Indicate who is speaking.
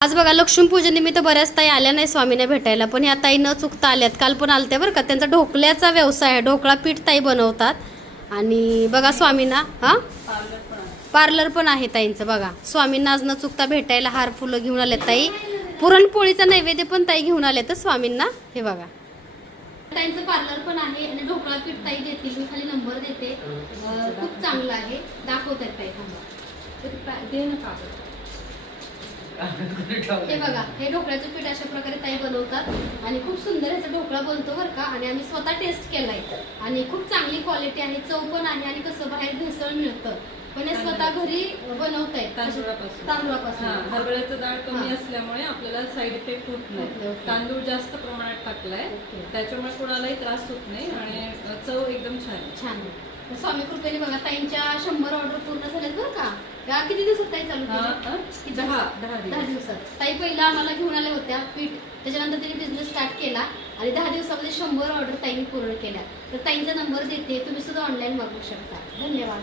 Speaker 1: आज बघा लक्ष्मीपूजन निमित्त बऱ्याच ताई आल्या नाही स्वामीने भेटायला पण ह्या ताई न चुकता आल्यात. काल पण आलत्या बरं का. त्यांचा ढोकल्याचा व्यवसाय आहे. ढोकळा पीठ ताई बनवतात. आणि बघा स्वामींना हा? पार्लर पण आहे ताईंचं बघा. स्वामींना आज न चुकता भेटायला हार फुलं घेऊन आले ताई. पुरणपोळीचा नैवेद्य पण ताई घेऊन आले तर स्वामींना. हे बघा. ताईंचं पार्लर पण आहे आणि ढोकळा पीठ ताई देतील. मी खाली नंबर देते. खूप चांगला आहे. दाखवतात ताई थांबा.
Speaker 2: दे ना
Speaker 1: हे बघा हे ढोकळ्याचं पीठ अशा प्रकारे ताई बनवतात आणि खूप सुंदर ह्याचा ढोकळा बनतो बरं का आणि आम्ही स्वतः टेस्ट केलाय. आणि खूप चांगली क्वालिटी आहे चव पण आहे आणि कसं बाहेर भेसळ मिळतं. पण हे स्वतः घरी बनवतायत.
Speaker 2: तांदूळापासून.
Speaker 1: तांदूळापासून.
Speaker 2: हरभऱ्याचं डाळ कमी. असल्यामुळे आपल्याला साईड इफेक्ट होत नाही. तांदूळ जास्त प्रमाणात टाकलाय. त्याच्यामुळे कोणालाही त्रास होत नाही आणि चव एकदम छान आहे.
Speaker 1: छान स्वामी कृपेने बघा ताईंच्या शंभर ऑर्डर या किती दिवसात ताई चालू
Speaker 2: हा,
Speaker 1: केलं?
Speaker 2: हा.
Speaker 1: किती
Speaker 2: दहा
Speaker 1: दिवसात?
Speaker 2: दहा
Speaker 1: दहा
Speaker 2: दिवस
Speaker 1: दिवसात ताई पहिला आम्हाला घेऊन आल्या होत्या पीठ त्याच्यानंतर तिने बिझनेस स्टार्ट केला आणि दहा दिवसामध्ये शंभर ऑर्डर ताईंनी पूर्ण केल्या तर ताईंचा नंबर देते तुम्ही सुद्धा ऑनलाईन मागवू शकता धन्यवाद